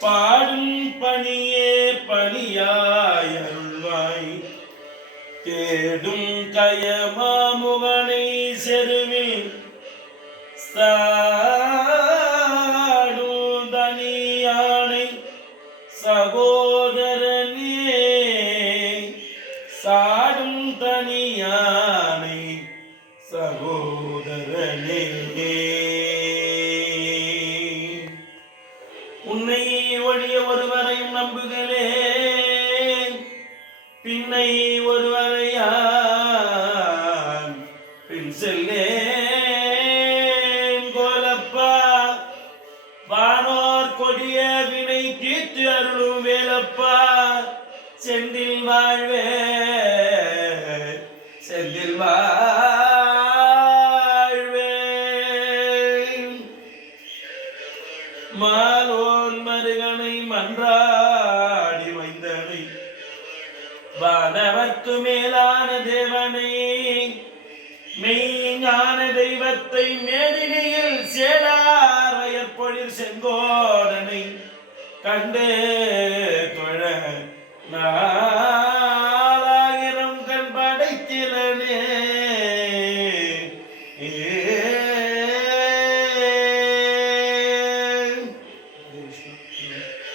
பாடும் பணியே பணியாய் அருள்வாய் தேடும் கயமாமுகனை செருவில் சாடும் தனியானை சகோதரனே சாடும் தனியானை சகோதரனே உன்னை ஒழிய ஒருவரையும் நம்புகிறேன் பின்னை ஒருவரையான் பின் செல்லேன் கோலப்பா வானோர் கொடிய வினை தீர்த்து அருளும் வேலப்பா செந்தில் வாழ்வே செந்தில் வாழ்வே மாலோன் மருகனை மன்றாடி வைந்தனை வானவர்க்கு மேலான தேவனை மெய்ஞான தெய்வத்தை மேதினியில் சேடாரையற் பொழில் செங்கோடனை கண்டே தொழ 1000 கண் படைத்திலனே